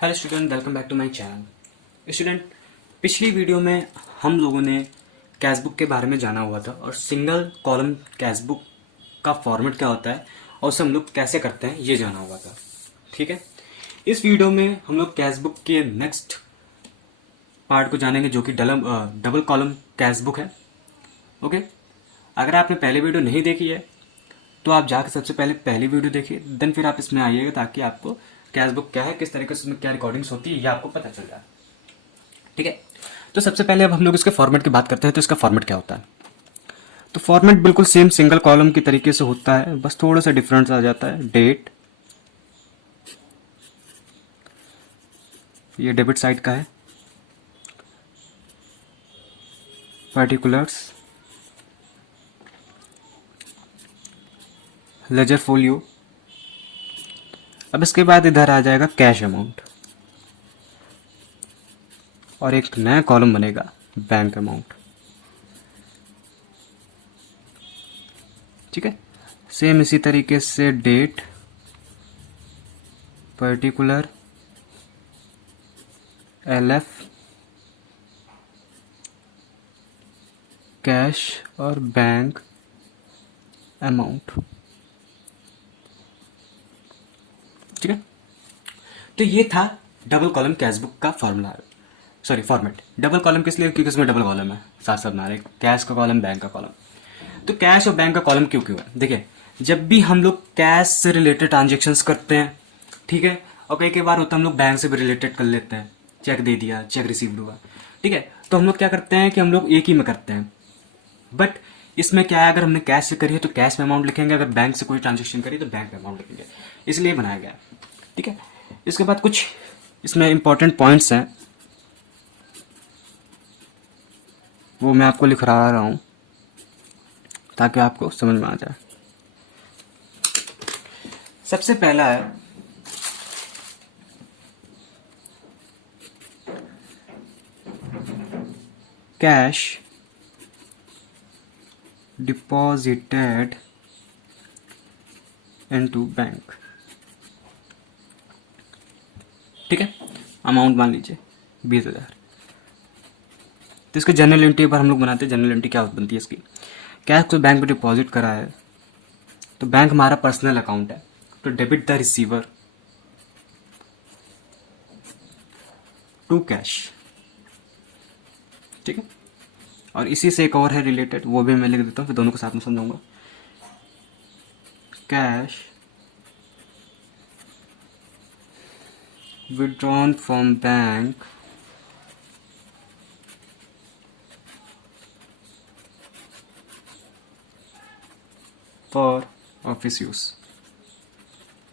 Hello student, welcome back to my channel. Student, पिछली video में हम लोगों ने कैश बुक के बारे में जाना हुआ था और सिंगल कॉलम कैश बुक का फॉर्मेट क्या होता है और उसे हम लोग कैसे करते हैं ये जाना हुआ था। ठीक है, इस वीडियो में हम लोग कैश बुक के नेक्स्ट पार्ट को जानेंगे जो कि डबल कॉलम कैश बुक है। ओके, अगर आपने पहले वीडियो नहीं देखी है तो आप जाकर सबसे पहले पहली वीडियो देखिए, देन फिर आप इसमें आइएगा ताकि आपको कैश बुक क्या है, किस तरीके से इसमें क्या रिकॉर्डिंग्स होती है, ये आपको पता चल जाए। ठीक है, तो सबसे पहले अब हम लोग इसके फॉर्मेट की बात करते हैं। तो इसका फॉर्मेट क्या होता है? तो फॉर्मेट बिल्कुल सेम सिंगल कॉलम की तरीके से होता है, बस थोड़ा सा डिफरेंस आ जाता है। डेट, ये डेबिट साइड का है। Particulars, ledger folio. अब इसके बाद इधर आ जाएगा कैश अमाउंट और एक नया कॉलम बनेगा बैंक अमाउंट। ठीक है, सेम इसी तरीके से डेट, पर्टिकुलर, एलएफ, कैश और बैंक अमाउंट। ठीक है, तो ये था डबल कॉलम कैश बुक का formula, sorry format. Double column किस लिए? क्योंकि इसमें डबल कॉलम है, साथ साथ बना रहे, कैश का कॉलम, बैंक का कॉलम। तो कैश और बैंक का कॉलम क्यों क्यों है? देखिए, जब भी हम लोग कैश से रिलेटेड ट्रांजेक्शन्स करते हैं, ठीक है, और कई बार होता है हम लोग बैंक से भी रिलेटेड कर लेते हैं, चेक दे दिया, चेक रिसीव्ड हुआ, ठीक है, तो हम लोग क्या करते हैं कि हम लोग एक ही में करते हैं। बट इसमें क्या है, अगर हमने कैश से करी है तो कैश में अमाउंट लिखेंगे, अगर बैंक से कोई ट्रांजेक्शन करी तो बैंक में अमाउंट लिखेंगे, इसलिए बनाया गया। ठीक है, इसके बाद कुछ इसमें इंपॉर्टेंट पॉइंट्स हैं, वो मैं आपको लिख रहा हूं ताकि आपको समझ में आ जाए। सबसे पहला है कैश डिपॉजिटेड इनटू बैंक। ठीक है, अमाउंट मान लीजिए 20,000। तो इसके जनरल एंट्री पर हम लोग बनाते हैं। जनरल एंट्री क्या बनती है इसकी? कैश को बैंक में डिपॉजिट करा है तो बैंक हमारा पर्सनल अकाउंट है, तो debit the receiver to cash. ठीक है, और इसी से एक और है रिलेटेड, वो भी मैं लिख देता हूँ, फिर दोनों को साथ में समझाऊंगा। Cash withdrawn from bank for office use,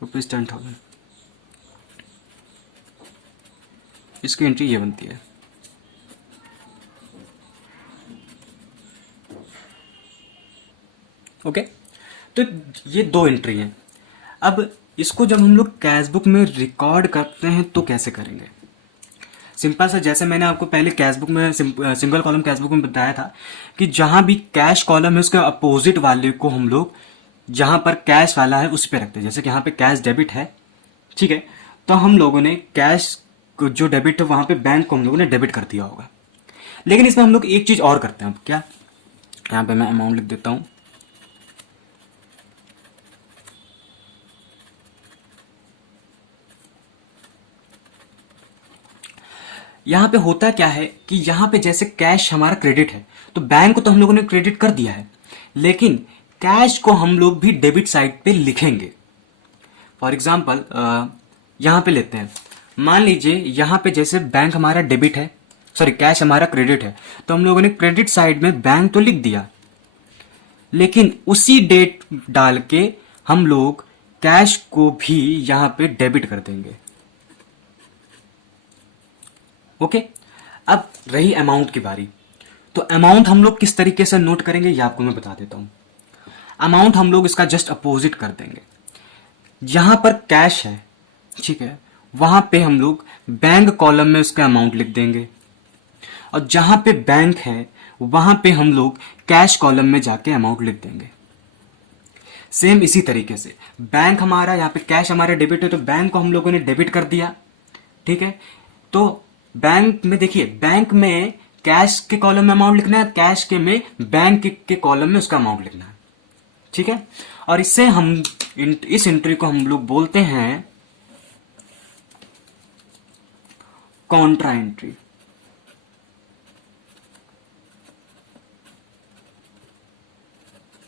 ₹10,000। इसकी एंट्री ये बनती है। ओके, तो ये दो एंट्री हैं। अब इसको जब हम लोग कैश बुक में रिकॉर्ड करते हैं तो कैसे करेंगे? सिंपल सा, जैसे मैंने आपको पहले कैश बुक में सिंगल कॉलम कैश बुक में बताया था कि जहां भी कैश कॉलम है उसके अपोजिट वाले को हम लोग जहां पर कैश वाला है उस पर रखते हैं। जैसे कि यहाँ पे कैश डेबिट है, ठीक है, तो हम लोगों ने कैश जो डेबिट है वहां पे बैंक को हम लोगों ने डेबिट कर दिया होगा। लेकिन इसमें हम लोग एक चीज और करते हैं। अब क्या, यहाँ पे मैं अमाउंट लिख देता हूं। यहाँ पे होता क्या है कि यहाँ पे जैसे कैश हमारा क्रेडिट है तो बैंक को तो हम लोगों ने क्रेडिट कर दिया है, लेकिन कैश को हम लोग भी डेबिट साइड पे लिखेंगे। फॉर एग्जाम्पल यहाँ पे लेते हैं, मान लीजिए यहाँ पे जैसे बैंक हमारा डेबिट है, सॉरी कैश हमारा क्रेडिट है, तो हम लोगों ने क्रेडिट साइड में बैंक तो लिख दिया, लेकिन उसी डेट डाल के हम लोग कैश को भी यहाँ पे डेबिट कर देंगे। ओके, अब रही अमाउंट की बारी। तो अमाउंट हम लोग किस तरीके से नोट करेंगे ये आपको मैं बता देता हूं। अमाउंट हम लोग इसका जस्ट अपोजिट कर देंगे। जहां पर कैश है, ठीक है, वहां पे हम लोग बैंक कॉलम में उसका अमाउंट लिख देंगे, और जहां पे बैंक है वहां पे हम लोग कैश कॉलम में जाके अमाउंट लिख देंगे। सेम इसी तरीके से बैंक हमारा, यहाँ पे कैश हमारा डेबिट है तो बैंक को हम लोगों ने डेबिट कर दिया, ठीक है। तो बैंक में देखिए, बैंक में कैश के कॉलम में अमाउंट लिखना है, कैश के में बैंक के कॉलम में उसका अमाउंट लिखना है, ठीक है। और इससे हम इस एंट्री को हम लोग बोलते हैं कॉन्ट्रा एंट्री।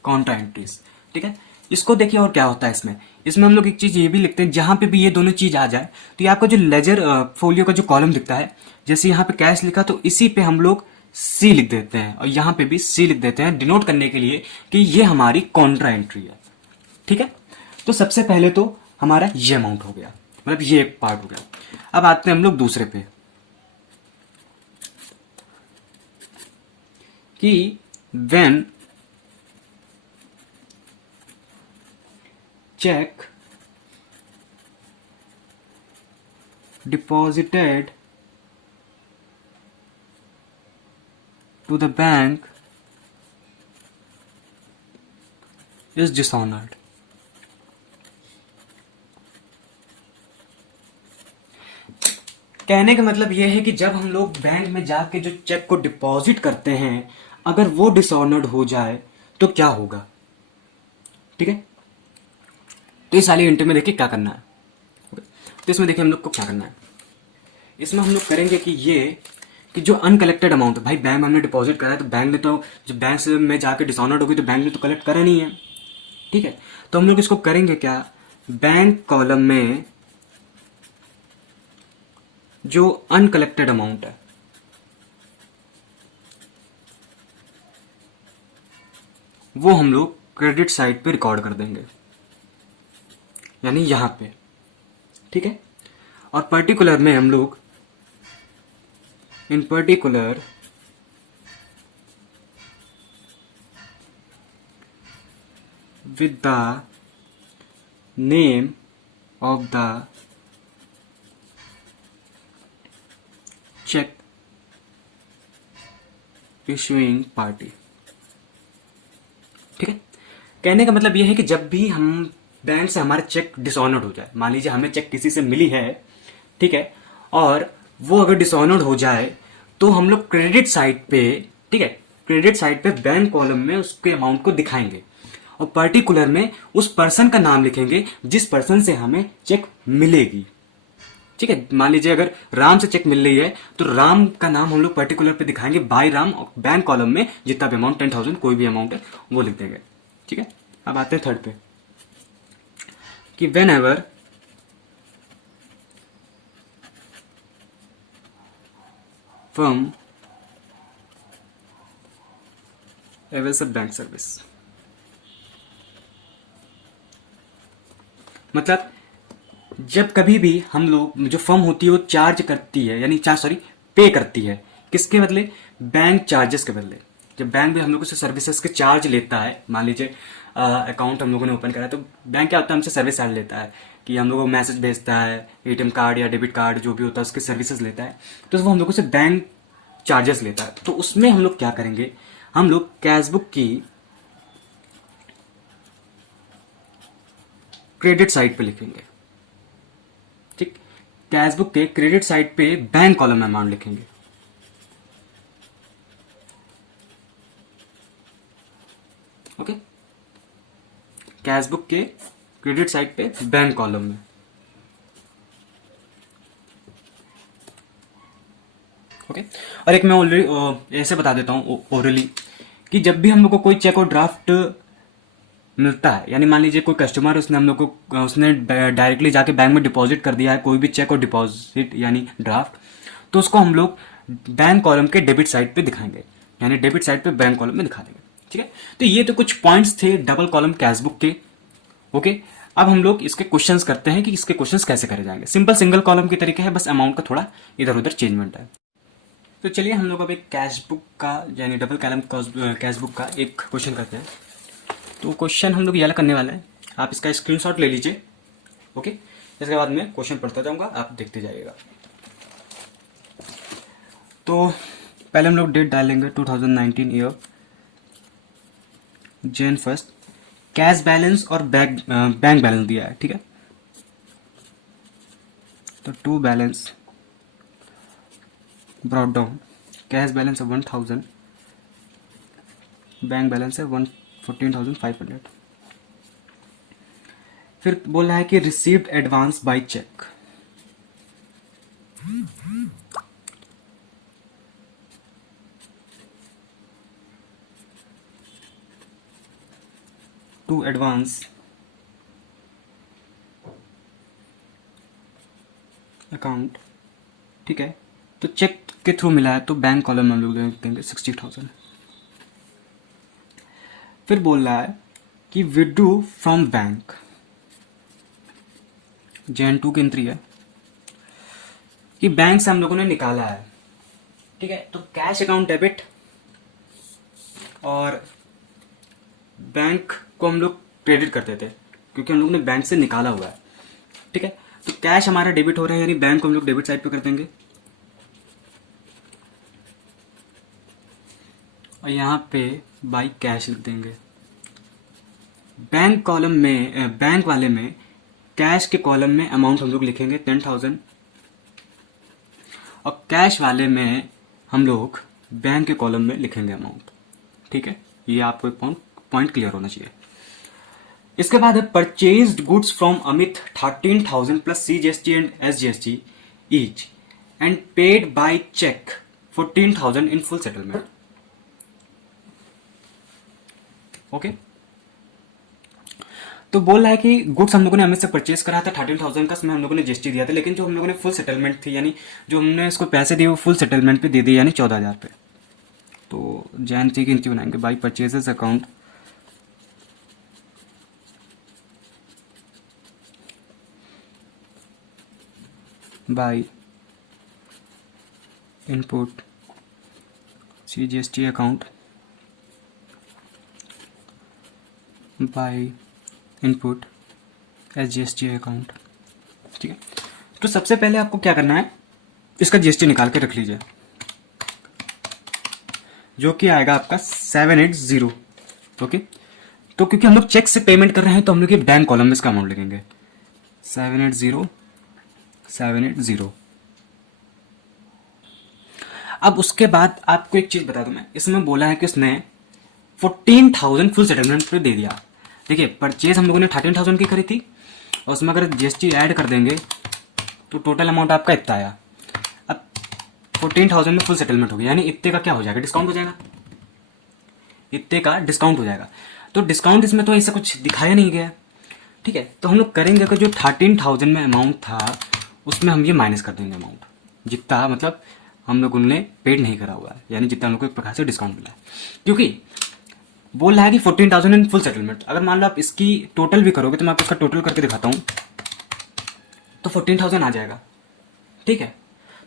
कॉन्ट्रा एंट्रीज, ठीक है। इसको देखिए और क्या होता है इसमें, इसमें हम लोग एक चीज ये भी लिखते हैं, जहां पे भी ये दोनों चीज आ जाए तो ये आपका जो लेजर फोलियो का जो कॉलम दिखता है, जैसे यहाँ पे कैश लिखा तो इसी पे हम लोग सी लिख देते हैं, और यहाँ पे भी सी लिख देते हैं डिनोट करने के लिए कि ये हमारी कॉन्ट्रा एंट्री है, ठीक है। तो सबसे पहले तो हमारा ये अमाउंट हो गया, मतलब ये एक पार्ट हो गया। अब आते हैं हम लोग दूसरे पे कि when check deposited to the bank is dishonored। कहने का मतलब यह है कि जब हम लोग बैंक में जाके जो चेक को डिपॉजिट करते हैं, अगर वो डिसऑनर्ड हो जाए तो क्या होगा, ठीक है। तो इस वाली एंट्री में देखिए क्या करना है। तो इसमें देखिए हम लोग को क्या करना है, इसमें हम लोग करेंगे कि ये कि जो अनकलेक्टेड अमाउंट है, भाई बैंक में हमने डिपॉजिट करा है तो बैंक ने तो, जब बैंक से में जाके डिसऑनर्ड होगी तो बैंक ने तो कलेक्ट करा नहीं है, ठीक है। तो हम लोग इसको करेंगे क्या, बैंक कॉलम में जो अनकलेक्टेड अमाउंट है वो हम लोग क्रेडिट साइड पे रिकॉर्ड कर देंगे, यानी यहां पे, ठीक है। और पर्टिकुलर में हम लोग इन particular with the name of the check issuing party, ठीक है। कहने का मतलब यह है कि जब भी हम बैंक से हमारा चेक डिसऑनर्ड हो जाए, मान लीजिए हमें चेक किसी से मिली है, ठीक है, और वो अगर डिसऑनर्ड हो जाए तो हम लोग क्रेडिट साइड पे, ठीक है, क्रेडिट साइड पे बैंक कॉलम में उसके अमाउंट को दिखाएंगे और पर्टिकुलर में उस पर्सन का नाम लिखेंगे जिस पर्सन से हमें चेक मिलेगी, ठीक है। मान लीजिए अगर राम से चेक मिल रही है तो राम का नाम हम लोग पर्टिकुलर पे दिखाएंगे बाय राम, और बैंक कॉलम में जितना भी अमाउंट 10,000 कोई भी अमाउंट है वो लिख देंगे, ठीक है। अब आते हैं थर्ड पे कि whenever firm avails a bank service, मतलब जब कभी भी हम लोग, जो फर्म होती है वो चार्ज करती है, यानी पे करती है, किसके बदले, बैंक चार्जेस के बदले। जब बैंक भी हम लोगों से सर्विसेज के चार्ज लेता है, मान लीजिए अकाउंट हम लोगों ने ओपन करा तो बैंक क्या होता है, हमसे सर्विस चार्ज लेता है कि हम लोगों को मैसेज भेजता है, एटीएम कार्ड या डेबिट कार्ड जो भी होता है उसके सर्विसेज लेता है, तो वो हम लोगों से बैंक चार्जेस लेता है। तो उसमें हम लोग क्या करेंगे, हम लोग कैशबुक की क्रेडिट साइड पे लिखेंगे, ठीक, कैशबुक के क्रेडिट साइड पे बैंक कॉलम में अमाउंट लिखेंगे, ओके। कैशबुक के क्रेडिट साइड पे बैंक कॉलम में, ओके। और एक मैं ऑलरेडी ऐसे बता देता हूँ ओरली कि जब भी हम लोग को कोई चेक और ड्राफ्ट मिलता है, यानी मान लीजिए कोई कस्टमर उसने हम लोग को, उसने डायरेक्टली जाके बैंक में डिपॉजिट कर दिया है कोई भी चेक और डिपॉजिट यानी ड्राफ्ट, तो उसको हम लोग बैंक कॉलम के डेबिट साइड पे दिखाएंगे, यानी डेबिट साइड पे बैंक कॉलम में दिखा देंगे, ठीक है। तो ये तो कुछ पॉइंट्स थे डबल कॉलम कैशबुक के, ओके। अब हम लोग इसके क्वेश्चंस करते हैं कि इसके क्वेश्चंस कैसे करे जाएंगे। सिंपल सिंगल कॉलम की तरीके है, बस अमाउंट का थोड़ा इधर उधर चेंजमेंट है। तो चलिए हम लोग अब एक कैशबुक का यानी डबल कॉलम कैशबुक का एक क्वेश्चन करते हैं। तो क्वेश्चन हम लोग ये वाला करने वाला है, आप इसका स्क्रीनशॉट ले लीजिए, ओके। इसके बाद मैं क्वेश्चन पढ़ता जाऊंगा, आप देखते जाइएगा। तो पहले हम लोग डेट डालेंगे 2019 ईयर, Jan 1, कैश बैलेंस और बैंक बैलेंस दिया है, ठीक है। तो to balance brought down, cash balance है 1000, बैंक बैलेंस है 14,500। फिर बोल रहा है कि received advance by cheque, to advance account, ठीक है। तो चेक के थ्रू मिला है तो बैंक कॉलम में हम लोग देंगे 60,000। फिर बोल रहा है कि विड्रू फ्रॉम बैंक, JN2 की एंट्री है कि बैंक से हम लोगों ने निकाला है, ठीक है। तो कैश अकाउंट डेबिट और बैंक को हम लोग क्रेडिट करते थे क्योंकि हम लोग ने बैंक से निकाला हुआ है, ठीक है। तो कैश हमारा डेबिट हो रहा है यानी बैंक को हम लोग डेबिट साइड पे कर देंगे और यहाँ पे बाई कैश लिख देंगे। बैंक कॉलम में बैंक वाले में कैश के कॉलम में अमाउंट हम लोग लिखेंगे 10,000 और कैश वाले में हम लोग बैंक के कॉलम में लिखेंगे अमाउंट, ठीक है। ये आपको एक पॉइंट क्लियर होना चाहिए। इसके बाद है purchased goods from Amit 13,000 plus CGST and SGST each and paid by cheque 14,000 in full settlement, okay. तो बोल रहा है कि गुड्स हम लोगों ने अमित से परचेज करा था 13,000 का, इसमें हम लोगों ने GST दिया था, लेकिन जो हम लोगों ने फुल सेटलमेंट थी यानी जो हमने इसको पैसे दिए वो फुल सेटलमेंट पे दे दिए यानी 14,000 पे। तो JN3 की एंट्री बनाएंगे by purchases account, by input CGST account, by input SGST account, ठीक है। तो सबसे पहले आपको क्या करना है, इसका GST निकाल के रख लीजिए जो कि आएगा आपका 780, ओके। तो क्योंकि हम लोग चेक से पेमेंट कर रहे हैं तो हम लोग ये बैंक कॉलम में इसका अमाउंट लिखेंगे 780। अब उसके बाद आपको एक चीज बता दूं मैं, इसमें बोला है कि उसने 14,000 फुल सेटलमेंट पे दे दिया। देखिए परचेज हम लोगों ने 13,000 की करी थी और उसमें अगर GST ऐड कर देंगे तो टोटल अमाउंट आपका इतना आया। अब 14,000 में फुल सेटलमेंट हो गया यानी इतने का क्या हो जाएगा, डिस्काउंट हो जाएगा, इतने का डिस्काउंट हो जाएगा। तो डिस्काउंट इसमें तो ऐसा कुछ दिखाया नहीं गया, ठीक है। तो हम लोग करेंगे कि जो 13,000 में अमाउंट था उसमें हम ये माइनस कर देंगे अमाउंट, जितना मतलब हम लोगों ने पेड नहीं करा हुआ है यानी जितना हम लोग को एक प्रकार से डिस्काउंट मिला है। क्योंकि बोल रहा है कि 14,000 इन फुल सेटलमेंट, अगर मान लो आप इसकी टोटल भी करोगे तो मैं आपको इसका टोटल करके दिखाता हूँ तो 14,000 आ जाएगा, ठीक है।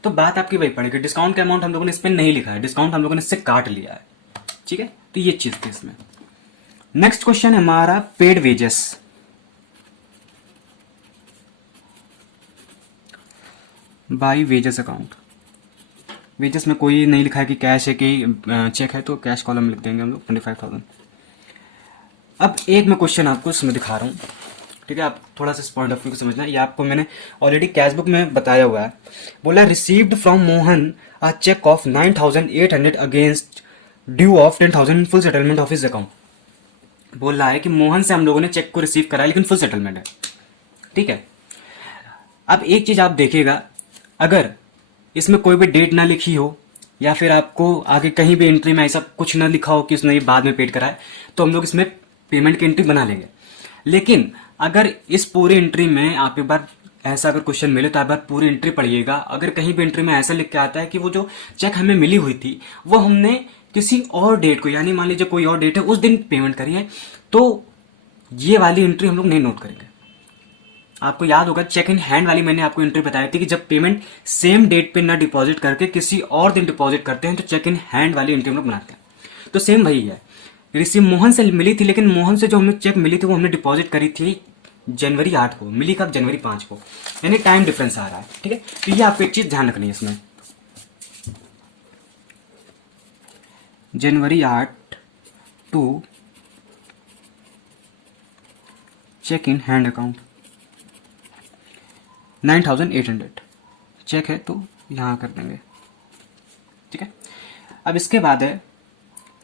तो बात आपकी वही पड़ेगी, डिस्काउंट का अमाउंट हम लोगों ने इस पर नहीं लिखा है, डिस्काउंट हम लोगों ने इससे काट लिया है, ठीक है। तो ये चीज थी इसमें। नेक्स्ट क्वेश्चन है हमारा paid wages, by wages account. Wages में कोई नहीं लिखा है कि कैश है कि चेक है, तो कैश कॉलम लिख देंगे हम लोग 25,000। अब एक मैं क्वेश्चन आपको इसमें दिखा रहा हूँ, ठीक है। आप थोड़ा सा इस पॉइंट ऑफ व्यू को समझना, ये आपको मैंने ऑलरेडी कैश बुक में बताया हुआ है। बोला received from Mohan a cheque of 9,800 against due of 10,000 full settlement of his account. बोल रहा है कि मोहन से हम लोगों ने चेक को रिसीव करा लेकिन फुल सेटलमेंट है, ठीक है। अब एक चीज आप देखिएगा, अगर इसमें कोई भी डेट ना लिखी हो या फिर आपको आगे कहीं भी एंट्री में ऐसा कुछ ना लिखा हो कि उसने ये बाद में पेड करा है तो हम लोग इसमें पेमेंट की एंट्री बना लेंगे। लेकिन अगर इस पूरी एंट्री में आप एक बार ऐसा अगर क्वेश्चन मिले तो एक बार पूरी एंट्री पढ़िएगा, अगर कहीं भी एंट्री में ऐसा लिख के आता है कि वो जो चेक हमें मिली हुई थी वो हमने किसी और डेट को यानी मान लीजिए कोई और डेट है उस दिन पेमेंट करी है, तो ये वाली एंट्री हम लोग नहीं नोट करेंगे। आपको याद होगा चेक इन हैंड वाली मैंने आपको एंट्री बताई थी कि जब पेमेंट सेम डेट पे ना डिपॉजिट करके किसी और दिन डिपॉजिट करते हैं तो चेक इन हैंड वाली एंट्री हम लोग बनाते हैं। तो सेम वही है, रिसीव मोहन से मिली थी लेकिन मोहन से जो हमें चेक मिली थी वो हमने डिपॉजिट करी थी जनवरी 8 को, मिली कब जनवरी 5 को, यानी टाइम डिफरेंस आ रहा है, ठीक है। तो ये आपको एक चीज ध्यान रखनी है इसमें, January 8 to cheque in hand account 9,800 cheque है तो यहां कर देंगे ठीक है। अब इसके बाद है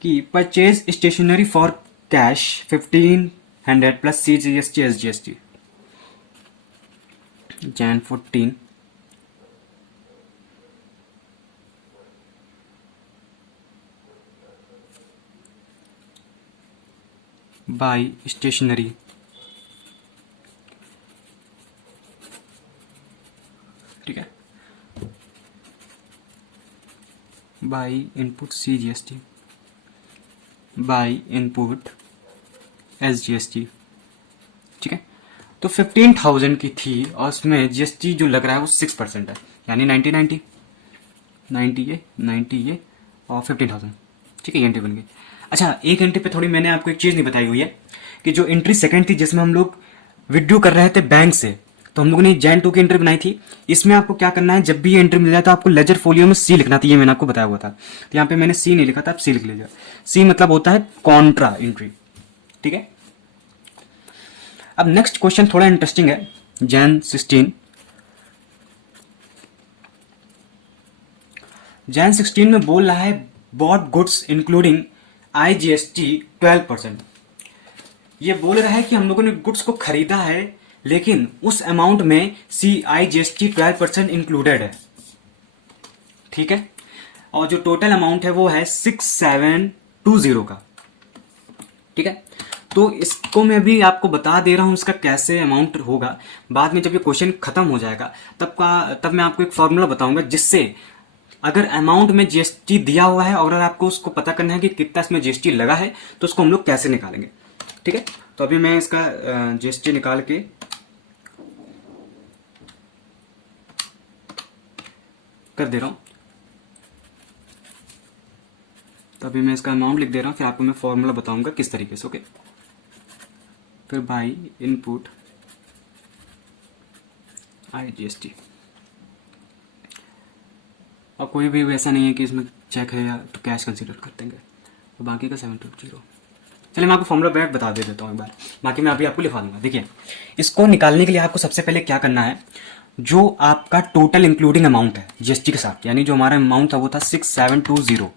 कि purchase stationery for cash 1500 plus CGST SGST Jan 14 by stationery ठीक है, by input CGST by input SGST ठीक है। तो 15,000 की थी और उसमें GST जो लग रहा है वो 6% है, यानी 90 ये और 15,000 ठीक है, ये एंट्री बन गई। अच्छा, एक एंट्री पे थोड़ी मैंने आपको एक चीज़ नहीं बताई हुई है कि जो एंट्री सेकंड थी जिसमें हम लोग विड्रॉ कर रहे थे बैंक से, तो हम लोगों ने Jan 2 की एंट्री बनाई थी। इसमें आपको क्या करना है, जब भी ये एंट्री मिल जाए तो आपको लेजर फोलियो में C लिखना था, ये मैंने आपको बताया हुआ था। तो यहाँ पे मैंने C नहीं लिखा था, आप C लिख लीजिए। C मतलब होता है कॉन्ट्रा एंट्री ठीक है। अब नेक्स्ट क्वेश्चन थोड़ा इंटरेस्टिंग है, Jan 16 में बोल रहा है बॉट गुड्स इंक्लूडिंग IGST 12%। ये बोल रहा है कि हम लोगों ने गुड्स को खरीदा है लेकिन उस अमाउंट में IGST 12% इंक्लूडेड है ठीक है। और जो टोटल अमाउंट है वो है 6720 का ठीक है। तो इसको मैं भी आपको बता दे रहा हूं इसका कैसे अमाउंट होगा। बाद में जब ये क्वेश्चन खत्म हो जाएगा तब मैं आपको एक फॉर्मूला बताऊंगा जिससे अगर अमाउंट में GST दिया हुआ है और अगर आपको उसको पता करना है कि कितना इसमें GST लगा है तो उसको हम लोग कैसे निकालेंगे ठीक है। तो अभी मैं इसका GST निकाल के कर दे रहा हूं। तो अभी मैं इसका अमाउंट लिख दे रहा हूं, फिर आपको मैं फॉर्मूला बताऊंगा किस तरीके से ओके। फिर बाई इनपुट IGST और कोई भी वैसा नहीं है कि इसमें चेक है या तो कैश कंसीडर कर देंगे। तो बाकी का 720 चलिए मैं आपको फॉर्मूला बैक बता दे देता हूँ एक बार, बाकी मैं अभी आपको लिखा दूंगा। देखिए, इसको निकालने के लिए आपको सबसे पहले क्या करना है, जो आपका टोटल इंक्लूडिंग अमाउंट है GST के साथ, यानी जो हमारा अमाउंट था वो था 6720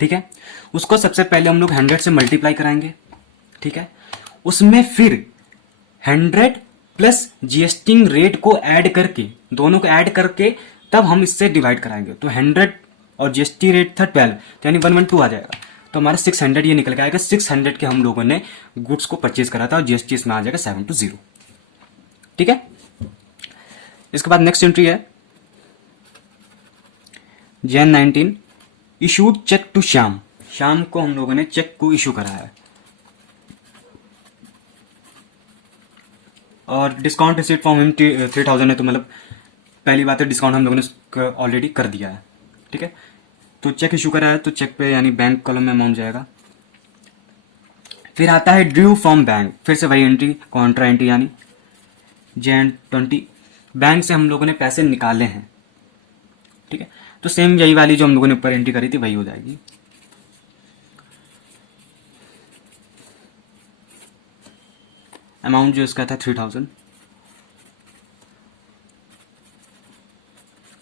ठीक है, उसको सबसे पहले हम लोग 100 से मल्टीप्लाई कराएंगे ठीक है। उसमें फिर 100 प्लस GST रेट को ऐड करके, दोनों को ऐड करके तब हम इससे डिवाइड कराएंगे। तो 100 और GST रेट था 12, तो यानी 112 आ जाएगा। तो हमारा 600 ये निकल के आएगा। 600 के हम लोगों ने गुड्स को परचेज करा था और GST इसमें आ जाएगा 720 ठीक है। इसके बाद नेक्स्ट एंट्री है Jan 19 issued cheque to Shyam. Shyam को हम लोगों ने चेक को इशू करा है और डिस्काउंट रिसीट फ्रॉम हिम 3000 है, तो मतलब पहली बात है डिस्काउंट हम लोगों ने ऑलरेडी कर दिया है ठीक है। तो चेक इशू करा है तो चेक पे यानी बैंक कॉलम में अमाउंट जाएगा। फिर आता है ड्यू फ्रॉम बैंक, फिर से वही एंट्री कॉन्ट्रा एंट्री यानी Jan 20 बैंक से हम लोगों ने पैसे निकाले हैं ठीक है। तो सेम यही वाली जो हम लोगों ने ऊपर एंट्री करी थी वही हो जाएगी। अमाउंट जो इसका था 3000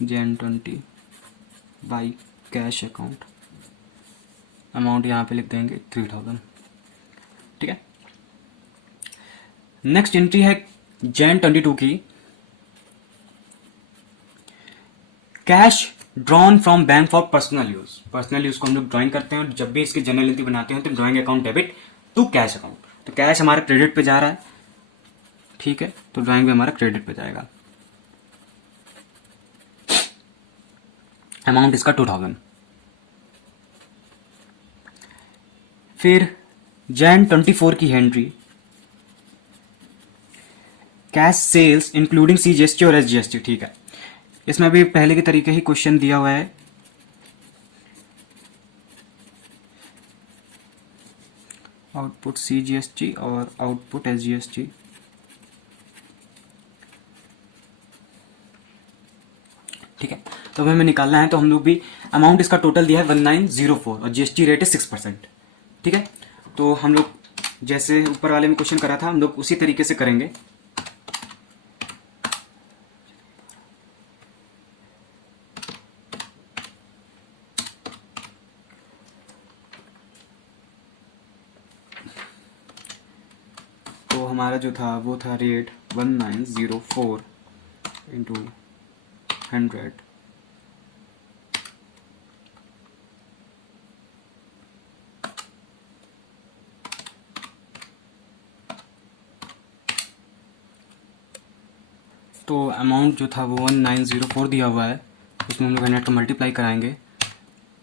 Jan 20 by cash account, amount यहाँ पे लिख देंगे 3000 ठीक है। नेक्स्ट एंट्री है Jan 22 की cash drawn from bank for personal use. Personal use को हम लोग ड्राइंग करते हैं और जब भी इसकी जनरल एंट्री बनाते हैं तो drawing account debit to cash account. तो कैश हमारा क्रेडिट पे जा रहा है ठीक है, तो ड्राइंग भी हमारा क्रेडिट पे जाएगा। अमाउंट इसका 2000। फिर Jan 24 की entry cash sales including CGST और SGST ठीक है। इसमें भी पहले के तरीके ही क्वेश्चन दिया हुआ है। आउटपुट CGST और आउटपुट SGST ठीक है। तो हमें निकालना है तो हम लोग भी अमाउंट इसका टोटल दिया है 1904 और GST रेट है 6% ठीक है। तो हम लोग जैसे ऊपर वाले में क्वेश्चन करा था हम लोग उसी तरीके से करेंगे। हमारा जो था वो था रेट 1904 इंटू 100 तो अमाउंट जो था वो 1904 दिया हुआ है, उसमें हम लोग 100 का मल्टीप्लाई कराएंगे।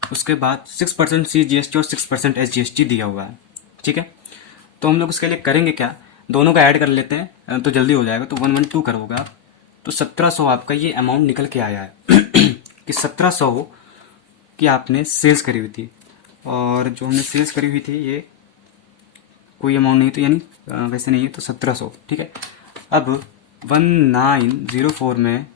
उसके बाद 6% CGST और 6% SGST दिया हुआ है, ठीक है। तो हम लोग इसके लिए करेंगे क्या, दोनों का ऐड कर लेते हैं तो जल्दी हो जाएगा। तो 112 करोगे आप तो 1700 आपका ये अमाउंट निकल के आया है कि 1700 की आपने सेल्स करी हुई थी, और जो हमने सेल्स करी हुई थी ये कोई अमाउंट नहीं, तो यानी वैसे नहीं है, तो 1700, ठीक है। अब 1904 में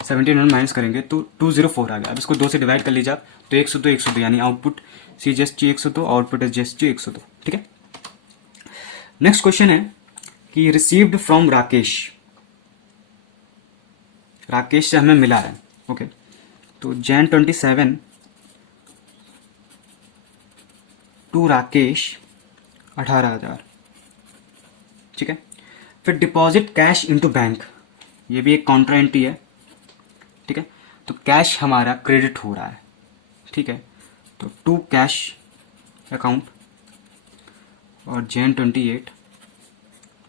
1700 माइनस करेंगे तो 204 आ गया। अब इसको 2 से डिवाइड कर लीजिए आप, तो 102 102 यानी आउटपुट CGST 102, आउटपुट SGST 102, ठीक है। नेक्स्ट क्वेश्चन है कि रिसीव्ड फ्रॉम राकेश, राकेश से हमें मिला है, ओके। तो Jan 27 टू राकेश 18,000, ठीक है। फिर डिपॉजिट कैश इनटू बैंक, ये भी एक कॉन्ट्रा एंट्री है, ठीक है। तो कैश हमारा क्रेडिट हो रहा है, ठीक है। तो टू कैश अकाउंट और Jan 28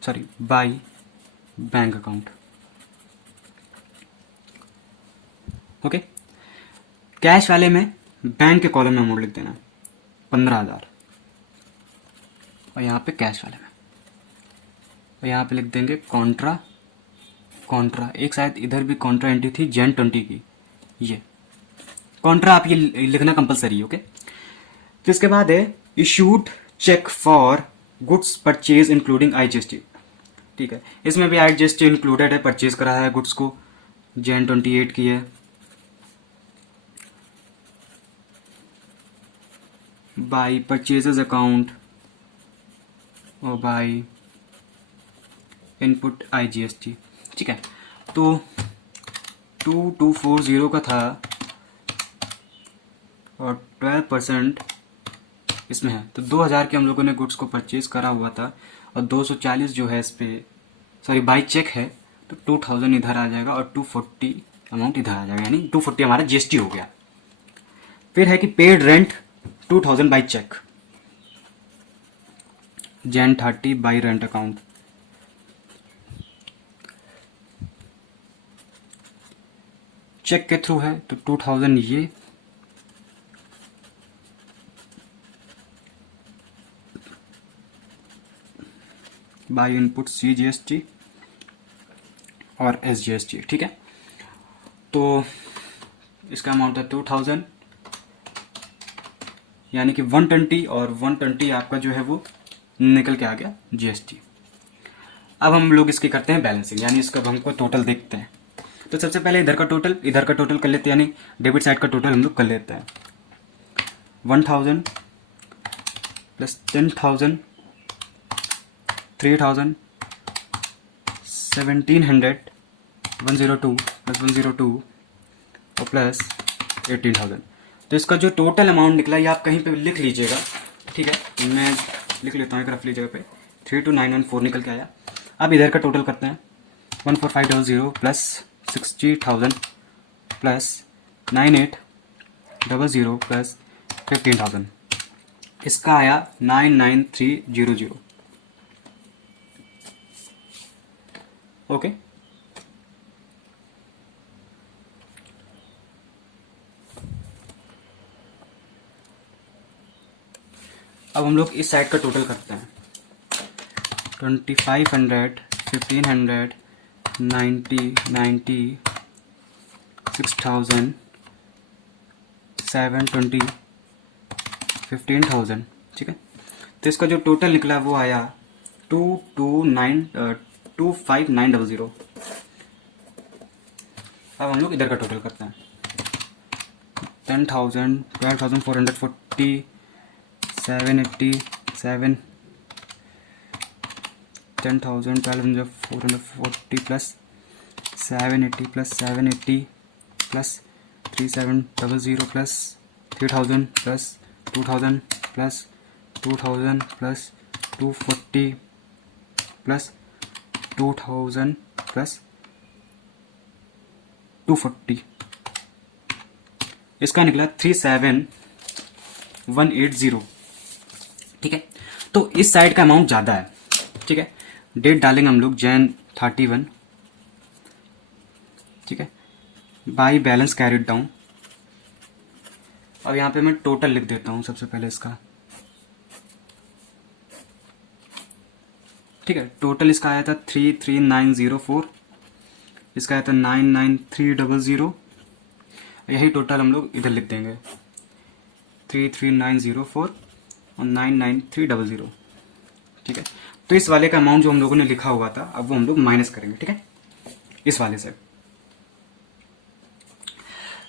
sorry by bank account, okay. Cash वाले में बैंक के कॉलम में अमाउंट लिख देना 15,000, और यहाँ पे कैश वाले में, और यहाँ पे लिख देंगे कॉन्ट्रा कॉन्ट्रा। एक शायद इधर भी कॉन्ट्रा एंट्री थी Jan 20 की, ये कॉन्ट्रा आप ये लिखना कंपलसरी है, ओके। फिर इसके बाद है issued cheque for goods purchase including IGST, ठीक है। इसमें भी IGST इंक्लूडेड है, परचेज करा है गुड्स को, Jan 28 की है। बाई परचेजेस अकाउंट और बाई इनपुट IGST, ठीक है। तो 2240 का था और 12% इसमें है, तो 2000 के हम लोगों ने गुड्स को परचेज करा हुआ था, और 240 जो है इस पे सॉरी बाई चेक है, तो 2000 इधर आ जाएगा और 240 अमाउंट इधर आ जाएगा, यानी 240 हमारा GST हो गया। फिर है कि paid rent 2000 by cheque, Jan 30 by rent account, cheque के थ्रू है तो 2000 ये, बाई इनपुट CGST और SGST, ठीक है। तो इसका अमाउंट है 2000, यानी कि 120, और 120 आपका जो है वो निकल के आ गया GST। अब हम लोग इसकी करते हैं बैलेंसिंग, यानी इसका हमको टोटल देखते हैं। तो सबसे पहले इधर का टोटल कर लेते हैं, यानी डेबिट साइड का टोटल हम लोग कर लेते हैं। 1000 प्लस 10,000 3,000 1700 102 प्लस 102 और प्लस 18,000। तो इसका जो टोटल अमाउंट निकला ये आप कहीं पे लिख लीजिएगा, ठीक है। मैं लिख लेता हूँ एक रफली जगह पे, 32914 निकल के आया। अब इधर का टोटल करते हैं, 14500 प्लस 60,000 प्लस 9800 प्लस 15,000, इसका आया 99300, ओके। अब हम लोग इस साइड का टोटल करते हैं, 2500 1500 90 6000 720 15,000, ठीक है। तो इसका जो टोटल निकला वो आया 25900। अब हम लोग इधर का टोटल करते हैं, 10,000 12,440 787 10,000 12,440 plus 780 plus 780 plus 3700 plus 3,000 plus 2,000 plus 2,000 plus 240 plus 2000 plus 240, इसका निकला 37180। ठीक है, तो इस साइड का अमाउंट ज़्यादा है। ठीक है, डेट डालेंगे हम लोग Jan 31। ठीक है, बाई बैलेंस कैरिड डाउन। अब यहाँ पे मैं टोटल लिख देता हूँ सबसे पहले इसका। ठीक है, टोटल इसका आया था 33904, इसका आया था 99300। यही टोटल हम लोग इधर लिख देंगे, 33904 और 99300। ठीक है, तो इस वाले का अमाउंट जो हम लोगों ने लिखा हुआ था अब वो हम लोग माइनस करेंगे। ठीक है, इस वाले से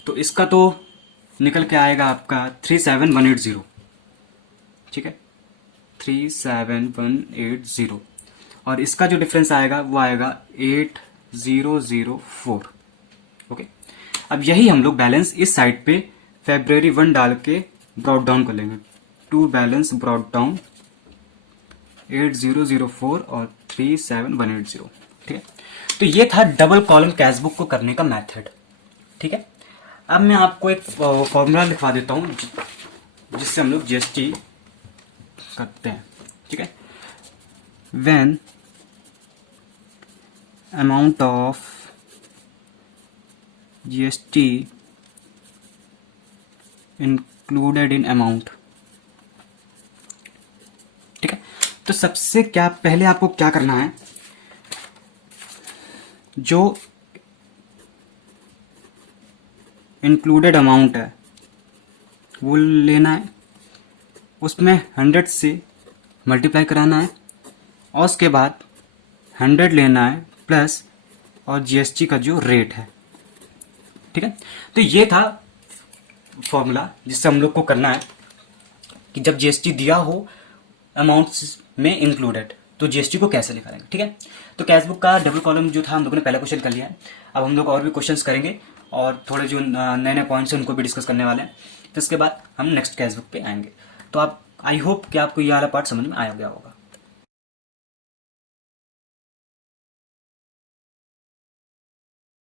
तो इसका तो निकल के आएगा आपका 37180। ठीक है, 37180 और इसका जो डिफरेंस आएगा वो आएगा 8004। ओके, अब यही हम लोग बैलेंस इस साइड पे February 1 डाल के ब्रॉड डाउन कर लेंगे। टू बैलेंस ब्रॉड डाउन 8004 और 37180। ठीक है, तो ये था डबल कॉलम कैश बुक को करने का मेथड। ठीक है, अब मैं आपको एक फॉर्मूला लिखवा देता हूँ जिससे हम लोग जीएसटी करते हैं। ठीक है, when amount of GST included in amount. ठीक है, तो सबसे क्या पहले आपको क्या करना है, जो इंक्लूडेड अमाउंट है वो लेना है, उसमें 100 से मल्टीप्लाई कराना है और उसके बाद 100 लेना है प्लस और जीएसटी का जो रेट है। ठीक है, तो ये था फॉर्मूला जिससे हम लोग को करना है कि जब जीएसटी दिया हो अमाउंट में इंक्लूडेड तो जीएसटी को कैसे निकालेंगे। ठीक है, तो कैशबुक का डबल कॉलम जो था हम लोगों ने पहला क्वेश्चन कर लिया है। अब हम लोग और भी क्वेश्चंस करेंगे और थोड़े जो नए नए पॉइंट्स हैं उनको भी डिस्कस करने वाले हैं। तो इसके बाद हम नेक्स्ट कैशबुक पे आएंगे। तो आप आई होप कि आपको ये वाला पार्ट समझ में आया गया होगा।